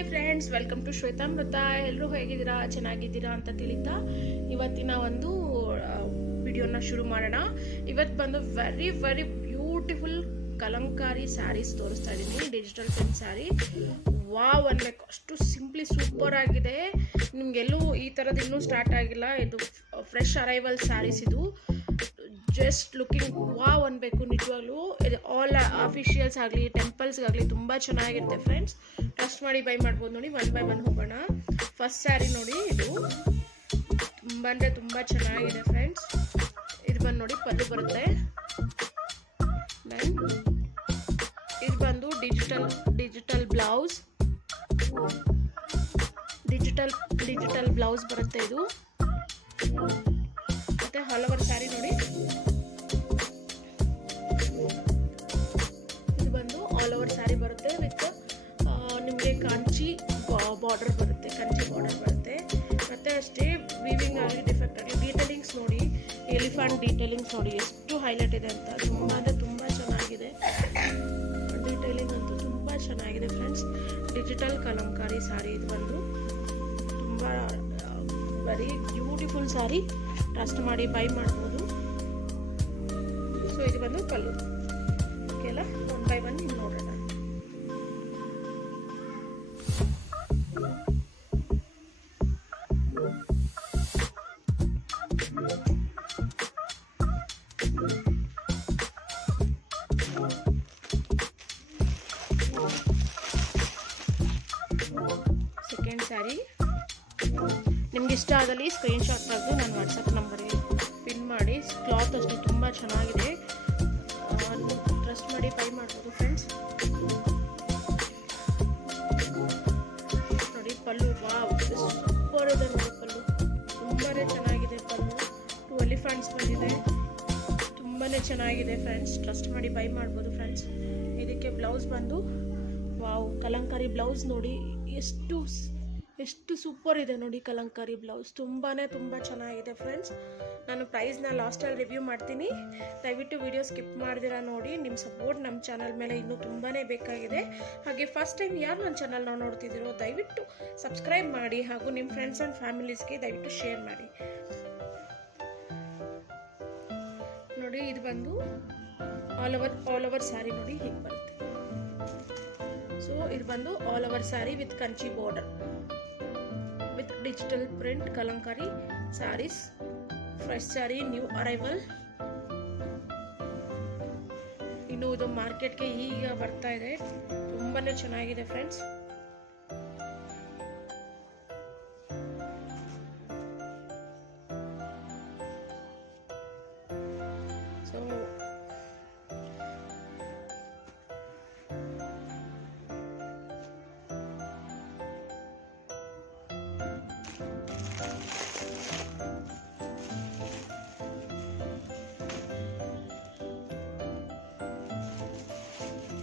Hi friends, welcome to Shwetamrutha. ಎಲ್ಲರೂ ಹೇಗಿದ್ದೀರಾ? ಚೆನ್ನಾಗಿದ್ದೀರಾ ಅಂತ ತಿಳಿತಾ ಇವತ್ತಿನ ಒಂದು ವಿಡಿಯೋನ ಶುರು ಮಾಡೋಣ. ಇವತ್ತು ಬಂದು very very beautiful Kalamkari sarees ತೋರಿಸ್ತಾ ಇದ್ದೀನಿ. ಡಿಜಿಟಲ್ ಪ್ರಿಂಟ್ ಸ್ಯಾರಿ ವಾವ್ ಅನ್ಬೇಕು, ಅಷ್ಟು ಸಿಂಪ್ಲಿ ಸೂಪರ್ ಆಗಿದೆ. ನಿಮ್ಗೆಲ್ಲೂ ಈ ಥರದ್ದು ಇನ್ನೂ ಸ್ಟಾರ್ಟ್ ಆಗಿಲ್ಲ. ಇದು ಫ್ರೆಶ್ ಅರೈವಲ್ ಸ್ಯಾರೀಸ್. ಇದು ಜಸ್ಟ್ ಲುಕಿಂಗ್ ವಾವ್ ಅನ್ಬೇಕು ನಿಜವಾಗ್ಲೂ. ಇದು ಆಲ್ ಅಫಿಷಿಯಲ್ಸ್ ಆಗಲಿ ಟೆಂಪಲ್ಸ್ಗಾಗಲಿ ತುಂಬ ಚೆನ್ನಾಗಿರುತ್ತೆ ಫ್ರೆಂಡ್ಸ್. ಟ್ರಸ್ಟ್ ಮಾಡಿ ಬೈ ಮಾಡ್ಬೋದು. ನೋಡಿ, ಒನ್ ಬೈ ಒನ್ ಹೋಗೋಣ. ಫಸ್ಟ್ ಸ್ಯಾರಿ ನೋಡಿ, ಇದು ತುಂಬ ಅಂದರೆ ತುಂಬ ಚೆನ್ನಾಗಿದೆ ಫ್ರೆಂಡ್ಸ್. ಇದು ಬಂದು ನೋಡಿ ಪಲ್ಲು ಬರುತ್ತೆ. ದೆನ್ ಇದು ಬಂದು ಡಿಜಿಟಲ್ ಬ್ಲೌಸ್. ಡಿಜಿಟಲ್ ಬ್ಲೌಸ್ ಬರುತ್ತೆ ಇದು. ಮತ್ತೆ ಆಲ್ ಓವರ್ ಸ್ಯಾರಿ ನೋಡಿ, ಇದು ಬಂದು ಆಲ್ ಓವರ್ ಸ್ಯಾರಿ ಬರುತ್ತೆ. ವಿತ್ ನಿಮಗೆ ಕಾಂಚಿ ಬಾರ್ಡರ್ ಬರುತ್ತೆ. ಮತ್ತೆ ಅಷ್ಟೇ ವೀವಿಂಗ್ ಆಗಲಿ ಡಿಫೆಕ್ಟ್ ಆಗಲಿ ಡೀಟೇಲಿಂಗ್ಸ್ ನೋಡಿ, ಎಲಿಫೆಂಟ್ ಡೀಟೇಲಿಂಗ್ಸ್ ನೋಡಿ ಎಷ್ಟು ಹೈಲೈಟ್ ಇದೆ ಅಂತ. ತುಂಬ ಅಂದರೆ ತುಂಬ ಚೆನ್ನಾಗಿದೆ. ಡೀಟೇಲಿಂಗ್ ಅಂತೂ ತುಂಬ ಚೆನ್ನಾಗಿದೆ ಫ್ರೆಂಡ್ಸ್. ಡಿಜಿಟಲ್ ಕಲಂಕಾರಿ ಸ್ಯಾರಿ ಇದು ಬಂದು ತುಂಬ ವೆರಿ ಬ್ಯೂಟಿಫುಲ್ ಸ್ಯಾರಿ. ಟ್ರಸ್ಟ್ ಮಾಡಿ ಬೈ ಮಾಡ್ಬೋದು. ಸೊ ಇದು ಬಂದು ಪಲ್ಲು. ಓಕೆಲ್ಲ, ಒನ್ ಬೈ ಒನ್ ನೋಡೋಣ. ಸೆಕೆಂಡ್ ಸ್ಯಾರಿ ನಿಮ್ಗೆ ಇಷ್ಟ ಆಗಲಿ ಸ್ಕ್ರೀನ್ಶಾಟ್ ತೆಗೆದು ನನ್ನ ವಾಟ್ಸಪ್ ನಂಬರ್ಗೆ ಪಿನ್ ಮಾಡಿ. ಕ್ಲಾತ್ ಅಷ್ಟೇ ತುಂಬ ಚೆನ್ನಾಗಿದೆ. ಟ್ರಸ್ಟ್ ಮಾಡಿ ಬೈ ಮಾಡ್ಬೋದು ಫ್ರೆಂಡ್ಸ್. ನೋಡಿ ಪಲ್ಲು ವಾವ್ ಸೂಪರ್ ಇದೆ ನೋಡಿ. ಪಲ್ಲು ತುಂಬಾ ಚೆನ್ನಾಗಿದೆ. ಪಲ್ಲು 2 ಎಲಿಫೆಂಟ್ಸ್ ಬಂದಿದೆ. ತುಂಬಾ ಚೆನ್ನಾಗಿದೆ ಫ್ರೆಂಡ್ಸ್. ಟ್ರಸ್ಟ್ ಮಾಡಿ ಬೈ ಮಾಡ್ಬೋದು ಫ್ರೆಂಡ್ಸ್. ಇದಕ್ಕೆ ಬ್ಲೌಸ್ ಬಂದು ವಾವ್ ಕಲಂಕಾರಿ ಬ್ಲೌಸ್ ನೋಡಿ, ಎಷ್ಟು ಸೂಪರ್ ಇದೆ ನೋಡಿ. ಕಲಂಕಾರಿ ಬ್ಲೌಸ್ ತುಂಬಾ ಚೆನ್ನಾಗಿದೆ ಫ್ರೆಂಡ್ಸ್. ನಾನು ಪ್ರೈಸ್ನ ಲಾಸ್ಟಲ್ಲಿ ರಿವ್ಯೂ ಮಾಡ್ತೀನಿ. ದಯವಿಟ್ಟು ವಿಡಿಯೋ ಸ್ಕಿಪ್ ಮಾಡ್ದಿರಾ ನೋಡಿ. ನಿಮ್ಮ ಸಪೋರ್ಟ್ ನಮ್ಮ ಚಾನಲ್ ಮೇಲೆ ಇನ್ನೂ ತುಂಬಾ ಬೇಕಾಗಿದೆ. ಹಾಗೆ ಫಸ್ಟ್ ಟೈಮ್ ಯಾರು ನನ್ನ ಚಾನಲ್ನ ನೋಡ್ತಿದ್ದೀರೋ ದಯವಿಟ್ಟು ಸಬ್ಸ್ಕ್ರೈಬ್ ಮಾಡಿ. ಹಾಗೂ ನಿಮ್ಮ ಫ್ರೆಂಡ್ಸ್ ಆ್ಯಂಡ್ ಫ್ಯಾಮಿಲೀಸ್ಗೆ ದಯವಿಟ್ಟು ಶೇರ್ ಮಾಡಿ. ನೋಡಿ, ಇದು ಬಂದು ಆಲ್ ಓವರ್ ಸ್ಯಾರಿ ನೋಡಿ ಹೀಗೆ ಬರುತ್ತೆ. ಸೊ ಇದು ಬಂದು all over saree with Kanchi border with digital print Kalamkari sarees. Fresh saree, new arrival. ಇನ್ನು ಇದು ಮಾರ್ಕೆಟ್ಗೆ ಈಗ ಬರ್ತಾ ಇದೆ. ತುಂಬಾನೇ ಚೆನ್ನಾಗಿದೆ ಫ್ರೆಂಡ್ಸ್. ಸೊ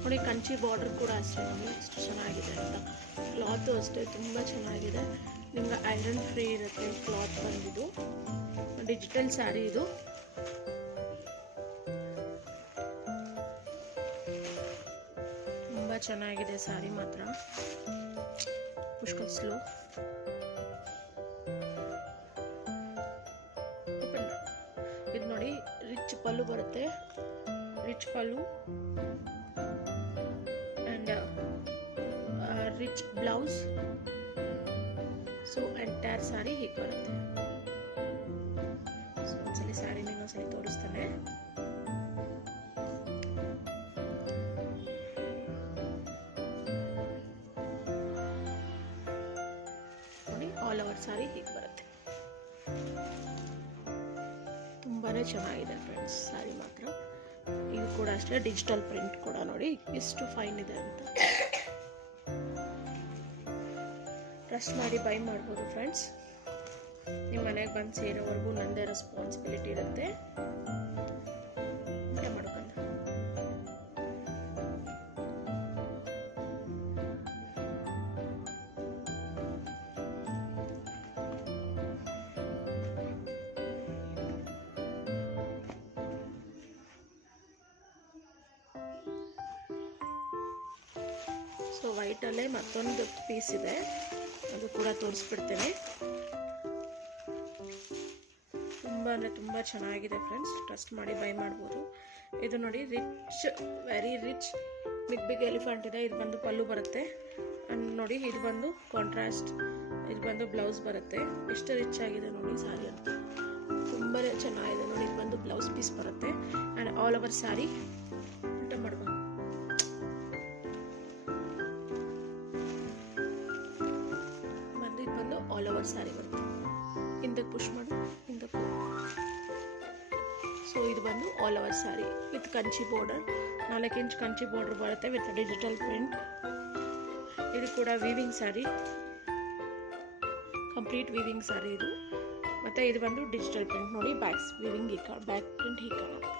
ನೋಡಿ, ಕಂಚಿ ಬಾರ್ಡರ್ ಕೂಡ ಅಷ್ಟೇ ನೋಡಿ ಎಷ್ಟು ಚೆನ್ನಾಗಿದೆ ಅಂತ. ಕ್ಲಾತು ಅಷ್ಟೇ ತುಂಬ ಚೆನ್ನಾಗಿದೆ. ನಿಮ್ಗೆ ಐರನ್ ಫ್ರೀ ಇರುತ್ತೆ ಕ್ಲಾತ್ ಬಂದಿದ್ದು. ಡಿಜಿಟಲ್ ಸ್ಯಾರಿ ಇದು. ತುಂಬ ಚೆನ್ನಾಗಿದೆ ಸ್ಯಾರಿ ಮಾತ್ರ. ಪುಷ್ಕಲ್ ಸ್ಲೋ. ಇದು ನೋಡಿ ರಿಚ್ ಪಲ್ಲು ಬರುತ್ತೆ. Rich pallu and rich blouse. So entire sari ಹೀಗೆ ಬರುತ್ತೆ. ಸೊ ಒಂದ್ಸಲಿ ಸ್ಯಾರಿ ಇನ್ನೊಂದ್ಸಲಿ ತೋರಿಸ್ತಾನೆ. ನೋಡಿ, ಆಲ್ ಓವರ್ ಸ್ಯಾರಿ ಹೀಗೆ ಬರುತ್ತೆ. ತುಂಬಾನೇ ಚೆನ್ನಾಗಿದೆ ಫ್ರೆಂಡ್ಸ್ ಸ್ಯಾರಿ ಮಾತ್ರ. ಇದು ಕೂಡ ಅಷ್ಟೇ ಡಿಜಿಟಲ್ ಪ್ರಿಂಟ್ ಕೂಡ ನೋಡಿ ಎಷ್ಟು ಫೈನ್ ಇದೆ ಅಂತ. ಟ್ರಸ್ಟ್ ಮಾಡಿ ಬೈ ಮಾಡ್ಬೋದು ಫ್ರೆಂಡ್ಸ್. ನಿಮ್ಮ ಮನೆಗೆ ಬಂದು ಸೇರೋವರೆಗೂ ನನ್ನದೇ ರೆಸ್ಪಾನ್ಸಿಬಿಲಿಟಿ ಇರುತ್ತೆ. ಮಾಡ್ಕೊಂಡು ಸೊ ವೈಟಲ್ಲೇ ಮತ್ತೊಂದು ಪೀಸ್ ಇದೆ, ಅದು ಕೂಡ ತೋರಿಸ್ಬಿಡ್ತೇನೆ. ತುಂಬ ಅಂದರೆ ತುಂಬ ಚೆನ್ನಾಗಿದೆ ಫ್ರೆಂಡ್ಸ್, ಟ್ರಸ್ಟ್ ಮಾಡಿ ಬೈ ಮಾಡ್ಬೋದು. ಇದು ನೋಡಿ rich, very rich big elephant ಇದೆ. ಇದು ಬಂದು ಪಲ್ಲು ಬರುತ್ತೆ. ಆ್ಯಂಡ್ ನೋಡಿ ಇದು ಬಂದು ಕಾಂಟ್ರಾಸ್ಟ್, ಇದು ಬಂದು ಬ್ಲೌಸ್ ಬರುತ್ತೆ. ಎಷ್ಟು ರಿಚ್ ಆಗಿದೆ ನೋಡಿ ಸ್ಯಾರಿ ಅಂತ, ತುಂಬಾ ಚೆನ್ನಾಗಿದೆ ನೋಡಿ. ಇದು ಬಂದು ಬ್ಲೌಸ್ ಪೀಸ್ ಬರುತ್ತೆ ಆ್ಯಂಡ್ ಆಲ್ ಓವರ್ ಸ್ಯಾರಿ ಊಟ ಮಾಡ್ಬೋದು. ಇದು ಬಂದು ಆಲ್ ಓವರ್ ಸ್ಯಾರಿ ಬರುತ್ತೆ. ಹಿಂದಕ್ಕೆ ಪುಷ್ ಮಾಡಿ, ಹಿಂದಕ್ಕೆ. ಸೊ ಇದು ಬಂದು all over saree with Kanchi border, 4 inch Kanchi border ಬರುತ್ತೆ ವಿತ್ ಡಿಜಿಟಲ್ ಪ್ರಿಂಟ್. ಇದು ಕೂಡ weaving sari, complete weaving sari ಇದು. ಮತ್ತು ಇದು ಬಂದು ಡಿಜಿಟಲ್ ಪ್ರಿಂಟ್ ನೋಡಿ, ಬ್ಯಾಕ್ಸ್ ವೀವಿಂಗ್ ಬ್ಯಾಕ್ ಪ್ರಿಂಟ್ ಹೀಗೆ ಕಾಣುತ್ತೆ.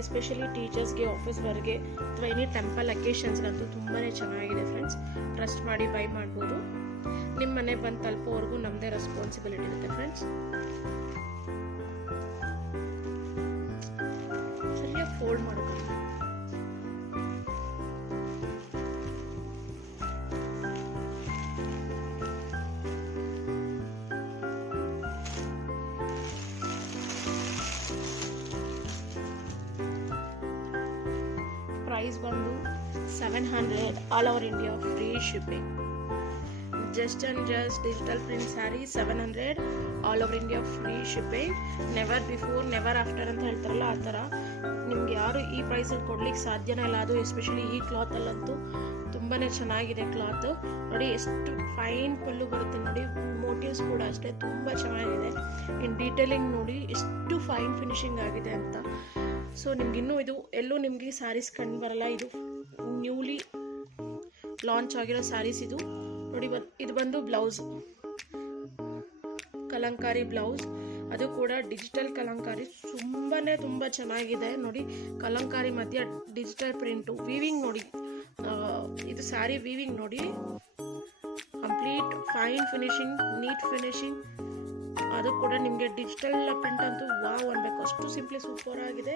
ಎಸ್ಪೆಷಲಿ ಟೀಚರ್ಸ್ಗೆ, ಆಫೀಸ್ವರೆಗೆ ಅಥವಾ ಎನಿ ಟೆಂಪಲ್ ಅಕೇಶನ್ಸ್ಗಂತೂ ತುಂಬಾ ಚೆನ್ನಾಗಿದೆ ಫ್ರೆಂಡ್ಸ್. ಟ್ರಸ್ಟ್ ಮಾಡಿ ಬೈ ಮಾಡ್ಬೋದು. ನಿಮ್ಮ ಮನೆ ಬಂದು ತಲುಪೋವರೆಗೂ ನಮ್ಮದೇ ರೆಸ್ಪಾನ್ಸಿಬಿಲಿಟಿ ಇರುತ್ತೆ ಫ್ರೆಂಡ್ಸ್. ಸರಿಯಾಗಿ ಫೋಲ್ಡ್ ಮಾಡೋದು. ಪ್ರೈಸ್ ಬಂದು 700, all over India free shipping. Just and just digital print sari 700, all over India free shipping. Never before never after ಅಂತ ಹೇಳ್ತಾರಲ್ಲ ಆ ಥರ ನಿಮ್ಗೆ ಯಾರು ಈ ಪ್ರೈಸಲ್ಲಿ ಕೊಡ್ಲಿಕ್ಕೆ ಸಾಧ್ಯನೇ ಇಲ್ಲ. ಅದು ಎಸ್ಪೆಷಲಿ ಈ ಕ್ಲಾತಲ್ಲಂತೂ ತುಂಬಾ ಚೆನ್ನಾಗಿದೆ ಕ್ಲಾತ್ ನೋಡಿ. ಎಷ್ಟು ಫೈನ್ ಪಲ್ಲು ಬರುತ್ತೆ ನೋಡಿ, ಮೋಟಿವ್ಸ್ ಕೂಡ ಅಷ್ಟೇ ತುಂಬ ಚೆನ್ನಾಗಿದೆ. ಇನ್ ಡೀಟೇಲಿಂಗ್ ನೋಡಿ ಎಷ್ಟು ಫೈನ್ ಫಿನಿಶಿಂಗ್ ಆಗಿದೆ ಅಂತ. ಸೊ ನಿಮ್ಗಿನ್ನೂ ಇದು ಎಲ್ಲೂ ನಿಮಗೆ ಸ್ಯಾರೀಸ್ ಕಂಡು ಬರಲ್ಲ. ಇದು ನ್ಯೂಲಿ ಲಾಂಚ್ ಆಗಿರೋ ಸ್ಯಾರೀಸ್ ಇದು ನೋಡಿ. ಇದು ಬಂದು ಬ್ಲೌಸ್, ಕಲಂಕಾರಿ ಬ್ಲೌಸ್, ಅದು ಕೂಡ ಡಿಜಿಟಲ್ ಕಲಂಕಾರಿ. ತುಂಬ ಚೆನ್ನಾಗಿದೆ ನೋಡಿ. ಕಲಂಕಾರಿ ಮಧ್ಯ ಡಿಜಿಟಲ್ ಪ್ರಿಂಟು, ವೀವಿಂಗ್ ನೋಡಿ. ಇದು ಸ್ಯಾರಿ ವೀವಿಂಗ್ ನೋಡಿ, complete fine finishing, neat finishing. ಅದು ಕೂಡ ನಿಮಗೆ ಡಿಜಿಟಲ್ ಪ್ರಿಂಟ್ ಅಂತೂ ವಾವ್ ಅನ್ಬೇಕು, ಅಷ್ಟು ಸಿಂಪ್ಲಿ ಸೂಪರ್ ಆಗಿದೆ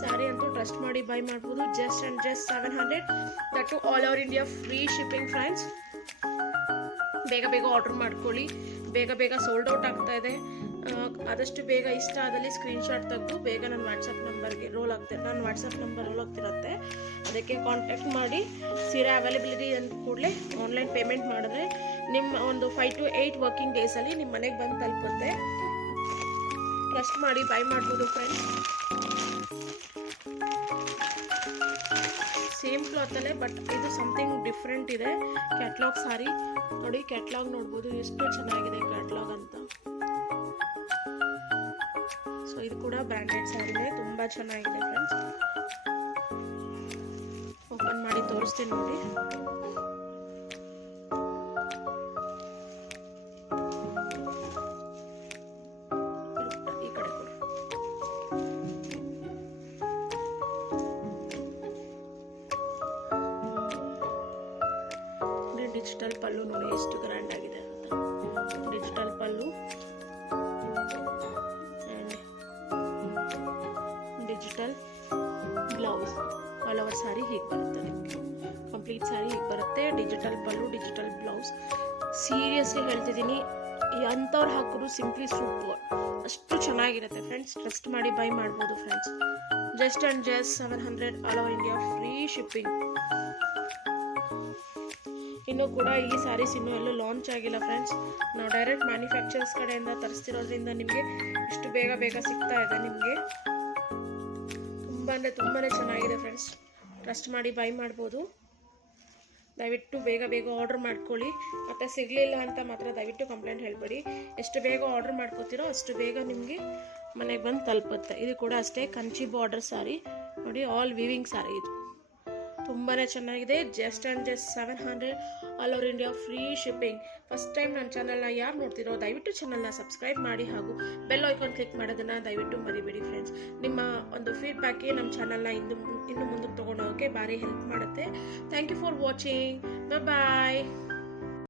ಸ್ಯಾರಿ ಅಂತೂ. ಟ್ರಸ್ಟ್ ಮಾಡಿ ಬೈ ಮಾಡ್ಬೋದು. Just and just 700, that to all over India free shipping friends. ಬೇಗ ಆರ್ಡರ್ ಮಾಡ್ಕೊಳ್ಳಿ, ಬೇಗ ಸೋಲ್ಡ್ ಔಟ್ ಆಗ್ತಾ ಇದೆ. ಆದಷ್ಟು ಬೇಗ ಇಷ್ಟ ಆದಲ್ಲಿ ಸ್ಕ್ರೀನ್ಶಾಟ್ ತೆಗೆದು ಬೇಗ ನನ್ನ ವಾಟ್ಸಪ್ ನಂಬರ್ಗೆ ರೋಲ್ ಆಗ್ತಿರುತ್ತೆ. ಅದಕ್ಕೆ ಕಾಂಟ್ಯಾಕ್ಟ್ ಮಾಡಿ. ಸೀರೆ ಅವೈಲೇಬಿಲಿಟಿ ಅಂದ ಕೂಡಲೇ ಆನ್ಲೈನ್ ಪೇಮೆಂಟ್ ಮಾಡಿದ್ರೆ ನಿಮ್ಮ ಒಂದು 5 to 8 ವರ್ಕಿಂಗ್ ಡೇಸಲ್ಲಿ ನಿಮ್ಮ ಮನೆಗೆ ಬಂದು ತಲುಪುತ್ತೆ. ಟ್ರಸ್ಟ್ ಮಾಡಿ ಬೈ ಮಾಡ್ಬೋದು ಫ್ರೆಂಡ್ಸ್. ಸೇಮ್ ಕ್ಲಾತಲ್ಲೇ ಬಟ್ ಇದು ಸಮಥಿಂಗ್ ಡಿಫ್ರೆಂಟ್ ಇದೆ. ಕ್ಯಾಟ್ಲಾಗ್ ಸಾರಿ ನೋಡಿ, ಕ್ಯಾಟ್ಲಾಗ್ ನೋಡ್ಬೋದು ಎಷ್ಟು ಚೆನ್ನಾಗಿದೆ ಕ್ಯಾಟ್ಲಾಗ್ ಅಂತ. ಸೊ ಇದು ಕೂಡ ಬ್ರ್ಯಾಂಡೆಡ್ ಸ್ಯಾರಿನೇ, ತುಂಬ ಚೆನ್ನಾಗಿದೆ ಫ್ರೆಂಡ್ಸ್. ಓಪನ್ ಮಾಡಿ ತೋರಿಸ್ತೀನಿ ನೋಡಿ. ಈ ಕಡೆ ಕೊಡಿ. ಡಿಜಿಟಲ್ ಪಲ್ಲು ನೋಡಿ ಎಷ್ಟು ಗ್ರ್ಯಾಂಡ್ ಆಗಿದೆ ಅಂತ. Digital pallu and digital blouse. All over sari ಹೀಗೆ ಬರುತ್ತೆ ನಿಮಗೆ, ಕಂಪ್ಲೀಟ್ ಸ್ಯಾರಿ ಹೀಗೆ ಬರುತ್ತೆ. ಡಿಜಿಟಲ್ ಪಲ್ಲು, ಡಿಜಿಟಲ್ ಬ್ಲೌಸ್. ಸೀರಿಯಸ್ಲಿ ಹೇಳ್ತಿದ್ದೀನಿ, ಅಂಥವ್ರು ಹಾಕೋದು ಸಿಂಪ್ಲಿ ಸೂಪರ್, ಅಷ್ಟು ಚೆನ್ನಾಗಿರುತ್ತೆ ಫ್ರೆಂಡ್ಸ್. ಟ್ರಸ್ಟ್ ಮಾಡಿ ಬೈ ಮಾಡ್ಬೋದು friends. Just and just 700, all over India free shipping. ಇನ್ನೂ ಕೂಡ ಈ ಸ್ಯಾರೀಸ್ ಇನ್ನೂ ಎಲ್ಲೂ ಲಾಂಚ್ ಆಗಿಲ್ಲ ಫ್ರೆಂಡ್ಸ್. ನಾವು ಡೈರೆಕ್ಟ್ ಮ್ಯಾನುಫ್ಯಾಕ್ಚರ್ಸ್ ಕಡೆಯಿಂದ ತರಿಸ್ತಿರೋದ್ರಿಂದ ನಿಮಗೆ ಇಷ್ಟು ಬೇಗ ಸಿಗ್ತಾ ಇದೆ ನಿಮಗೆ. ತುಂಬಾ ಚೆನ್ನಾಗಿದೆ ಫ್ರೆಂಡ್ಸ್. ಟ್ರಸ್ಟ್ ಮಾಡಿ ಬೈ ಮಾಡ್ಬೋದು. ದಯವಿಟ್ಟು ಬೇಗ ಆರ್ಡರ್ ಮಾಡ್ಕೊಳ್ಳಿ. ಮತ್ತು ಸಿಗಲಿಲ್ಲ ಅಂತ ಮಾತ್ರ ದಯವಿಟ್ಟು ಕಂಪ್ಲೇಂಟ್ ಹೇಳಬೇಡಿ. ಎಷ್ಟು ಬೇಗ ಆರ್ಡರ್ ಮಾಡ್ಕೋತೀರೋ ಅಷ್ಟು ಬೇಗ ನಿಮಗೆ ಮನೆಗೆ ಬಂದು ತಲುಪುತ್ತೆ. ಇದು ಕೂಡ ಅಷ್ಟೇ ಕಂಚಿ ಬಾರ್ಡರ್ ಸ್ಯಾರಿ ನೋಡಿ, ಆಲ್ ವೀವಿಂಗ್ ಸ್ಯಾರಿ. ಇದು ತುಂಬಾ ಚೆನ್ನಾಗಿದೆ. Just and just 700, all over India free shipping. First time ನನ್ನ ಚಾನಲ್ನ ಯಾರು ನೋಡ್ತಿರೋ ದಯವಿಟ್ಟು ಚಾನಲ್ನ ಸಬ್ಸ್ಕ್ರೈಬ್ ಮಾಡಿ ಹಾಗೂ ಬೆಲ್ ಐಕಾನ್ ಕ್ಲಿಕ್ ಮಾಡೋದನ್ನು ದಯವಿಟ್ಟು ಮರಿಬೇಡಿ ಫ್ರೆಂಡ್ಸ್. ನಿಮ್ಮ ಒಂದು ಫೀಡ್ಬ್ಯಾಕೇ ನಮ್ಮ ಚಾನಲ್ನ ಇನ್ನು ಮುಂದಕ್ಕೆ ತೊಗೊಂಡೋಗೋಕ್ಕೆ ಭಾರಿ ಹೆಲ್ಪ್ ಮಾಡುತ್ತೆ. Thank you for watching. Bye.